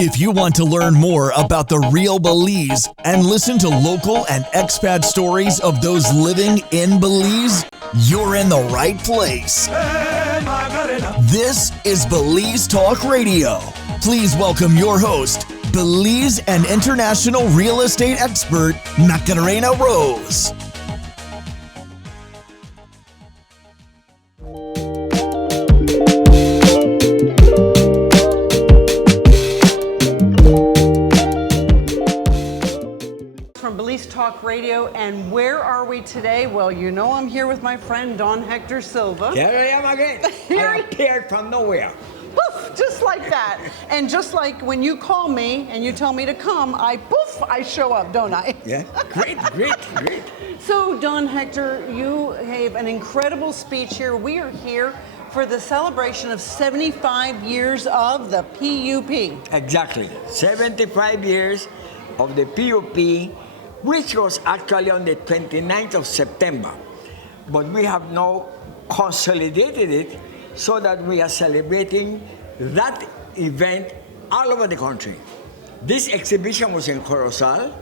If you want to learn more about the real Belize and listen to local and expat stories of those living in Belize, you're in the right place. Hey, Macarena. This is Belize Talk Radio. Please welcome your host, Belize and international real estate expert, Macarena Rose. Talk Radio, and where are we today? Well, you know I'm here with my friend Don Hector Silva. Here I am again. I appeared from nowhere. Poof, just like that. And just like when you call me and you tell me to come, I show up, don't I? Yeah, great. So, Don Hector, you gave an incredible speech here. We are here for the celebration of 75 years of the PUP. Exactly. 75 years of the PUP, which was actually on the 29th of September. But we have now consolidated it so that we are celebrating that event all over the country. This exhibition was in Corozal,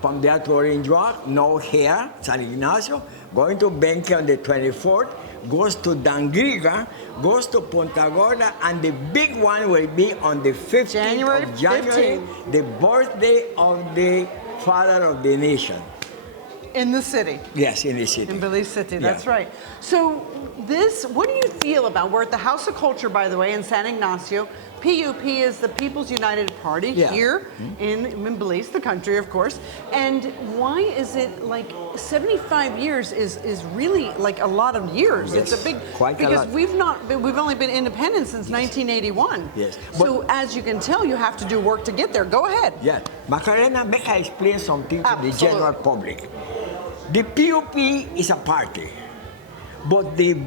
from there to Orange Walk, now here, San Ignacio, going to Benque on the 24th, goes to Dangriga, goes to Punta Gorda, and the big one will be on the 15th of January, 15th. the birthday of the Father of the Nation. In the city. Yes, in the city. In Belize City, that's Yeah. right. So what do you feel about, we're at the House of Culture, by the way, in San Ignacio. PUP is the People's United Party here in Belize, the country, of course. And why is it like 75 years is really like a lot of years? Yes, it's a big, quite a because lot. we've only been independent since 1981. Yes. So as you can tell, you have to do work to get there. Go ahead. Yeah. Macarena, make I explain something to the Absolutely. general public. The PUP is a party, but the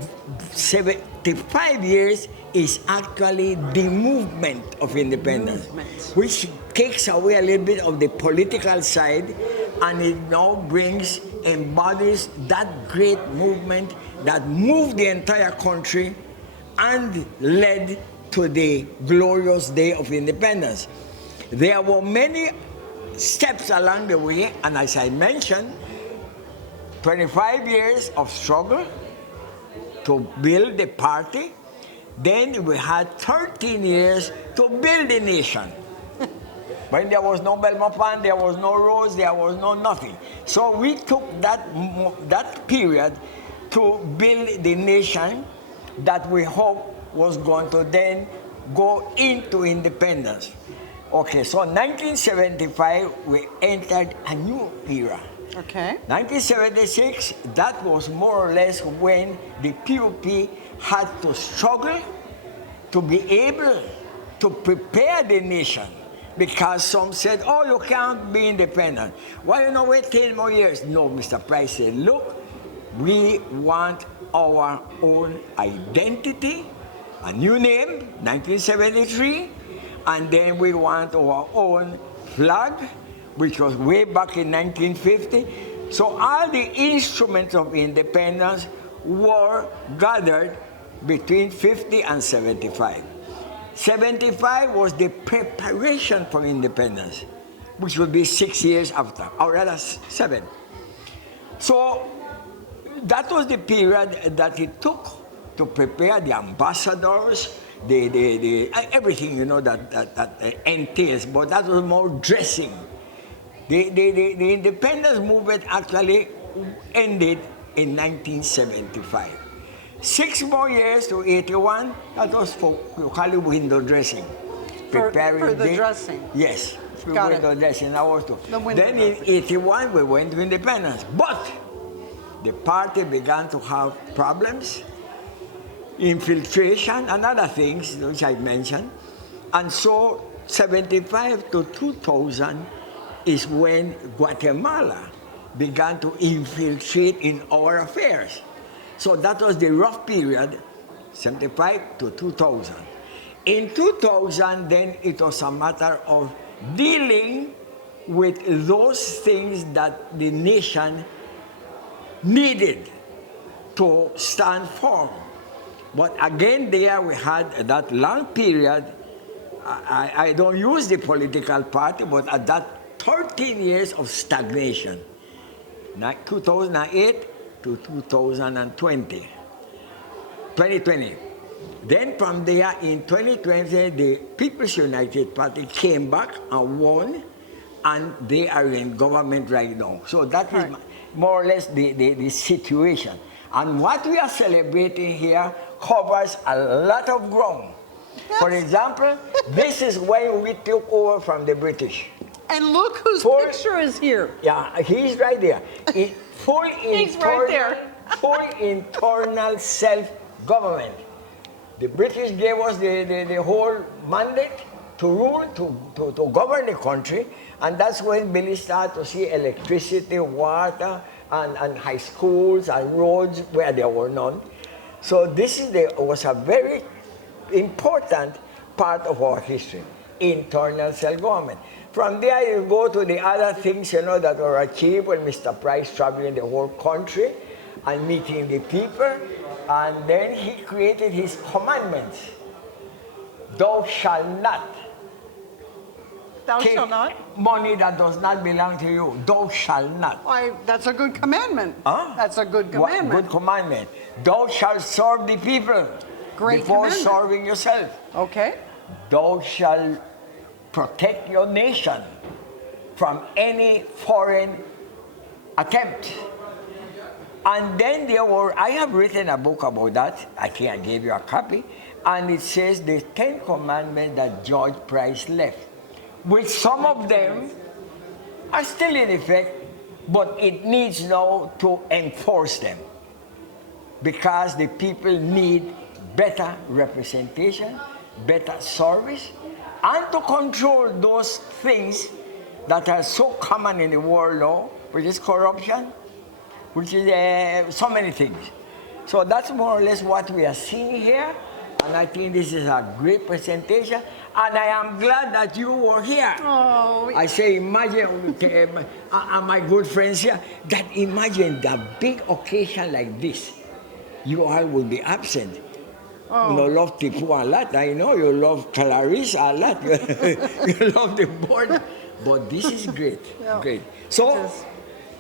75 years is actually the movement of independence, which takes away a little bit of the political side, and it now embodies that great movement that moved the entire country and led to the glorious day of independence. There were many steps along the way, and as I mentioned, 25 years of struggle to build the party. Then we had 13 years to build the nation. When there was no Belmopan, there was no roads, there was no nothing. So we took that period to build the nation that we hope was going to then go into independence. Okay, so 1975, we entered a new era. Okay. 1976, that was more or less when the PUP had to struggle to be able to prepare the nation, because some said, oh, you can't be independent. Why you wait 10 more years? No, Mr. Price said, look, we want our own identity, a new name, 1973, and then we want our own flag, which was way back in 1950. So all the instruments of independence were gathered between 50 and 75. 75 was the preparation for independence, which would be 6 years after, or rather 7. So that was the period that it took to prepare the ambassadors, the everything that entails, but that was more dressing. The independence movement actually ended in 1975. 6 more years to 81, that was for window dressing. For the dressing. Yes, Got window it. dressing. That was to. The window Then in 81, we went to independence. But the party began to have problems, infiltration, and other things, which I mentioned. And so 75 to 2000 is when Guatemala began to infiltrate in our affairs. So that was the rough period, 75 to 2000. In 2000, then it was a matter of dealing with those things that the nation needed to stand firm. But again, there we had that long period I don't use the political party, but at that 13 years of stagnation, 2008 to 2020. Then from there, in 2020, the People's United Party came back and won, and they are in government right now. So that is more or less the situation. And what we are celebrating here covers a lot of ground. For example, this is when we took over from the British. And look whose picture is here. Yeah, he's right there. He's right there. Full internal self-government. The British gave us the whole mandate to rule, to govern the country, and that's when Belize started to see electricity, water, and high schools and roads where there were none. So this was a very important part of our history, internal self-government. From there, you go to the other things, that were achieved when Mr. Price traveling the whole country and meeting the people, and then he created his commandments. Thou shalt not. Thou take shalt not? money that does not belong to you. Thou shalt not. Why, that's a good commandment. Huh? That's a good commandment. Good commandment. Thou shalt serve the people before serving yourself. Okay. Thou shalt protect your nation from any foreign attempt. And then I have written a book about that. I think I gave you a copy. And it says the 10 commandments that George Price left, which some of them are still in effect, but it needs now to enforce them, because the people need better representation, better service, and to control those things that are so common in the world now, which is corruption, which is so many things. So that's more or less what we are seeing here, and I think this is a great presentation, and I am glad that you were here. Oh. I say, imagine, my good friends here, that imagine the big occasion like this, you all will be absent. Oh. You love Tipu a lot, I know, you love Clarice a lot, you love the board, but this is great, great. So,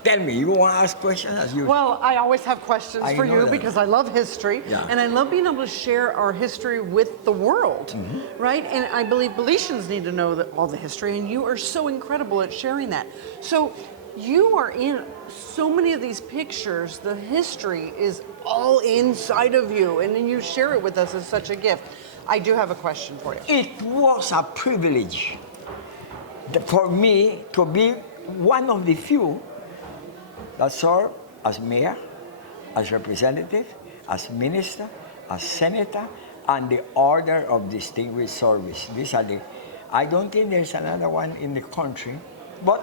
tell me, you want to ask questions as usual? Well, I always have questions for you because I love history, and I love being able to share our history with the world, right? And I believe Belizeans need to know all the history, and you are so incredible at sharing that. So you are in so many of these pictures. The history is all inside of you, and then you share it with us as such a gift. I do have a question for you. It was a privilege for me to be one of the few that served as mayor, as representative, as minister, as senator, and the Order of Distinguished Service. These are I don't think there's another one in the country, but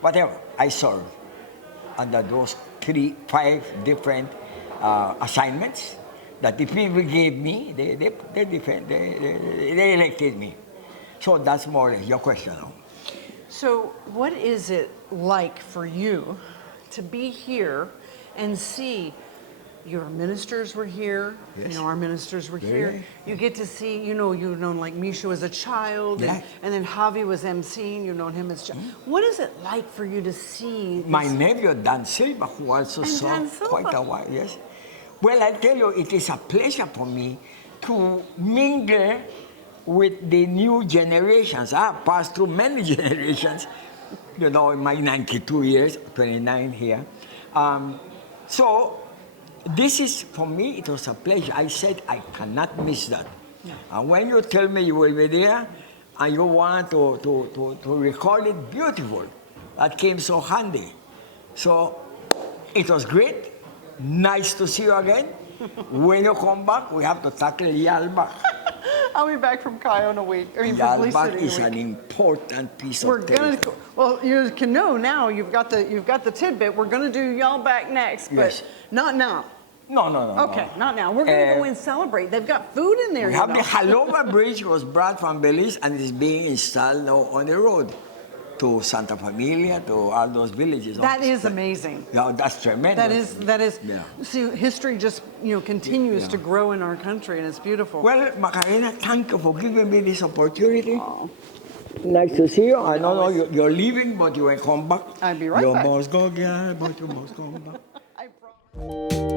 whatever, I served under those 5 different assignments that the people gave me. They elected me. So that's more or less your question now. So what is it like for you to be here and see your ministers were here, our ministers were here. You get to see, you've known like Misha as a child, and then Javi was emceeing, you've known him as a child. What is it like for you to see my nephew, Don Silva, who also saw quite a while, Well, I tell you, it is a pleasure for me to mingle with the new generations. I have passed through many generations, in my 92 years, 29 here. So this is, for me, it was a pleasure. I said I cannot miss that. And when you tell me you will be there and you want to record it, beautiful. That came so handy. So it was great. Nice to see you again. When you come back, we have to tackle Yalbak. I'll be back from Cayo in a week. Yalbak is an important piece of territory. Well, you can know now. You've got the tidbit. We're gonna do Yalbak next, but not now. No. Okay, not now. We're gonna go and celebrate. They've got food in there. We have the Halova Bridge was brought from Belize and is being installed now on the road. to Santa Familia, to all those villages. That is amazing. Yeah, that's tremendous. That is. Yeah. See, history just continues to grow in our country, and it's beautiful. Well, Macarena, thank you for giving me this opportunity. Oh. Nice to see you. I know you're leaving, but you will come back. I'll be right you back. You must go, girl, but you must come back. I promise.